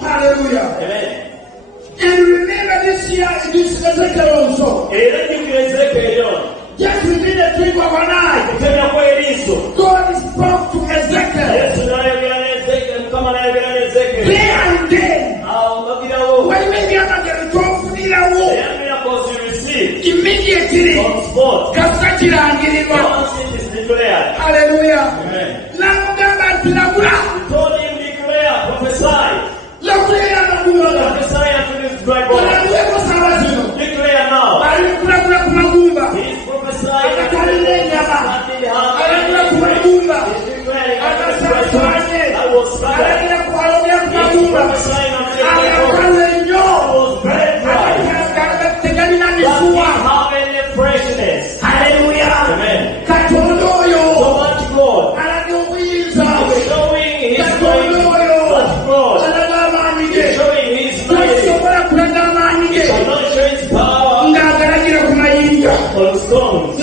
Hallelujah. Amen. And remember this year, this Ezekiel also. Just within a blink of an eye, God spoke to Ezekiel. Day and day. When we get at the top, immediately, hallelujah. Now, told him, declare, prophesy. Prophesy unto this dry bone. Declare now. He's prophesying. He's declaring. I was prophesying unto this dry bone.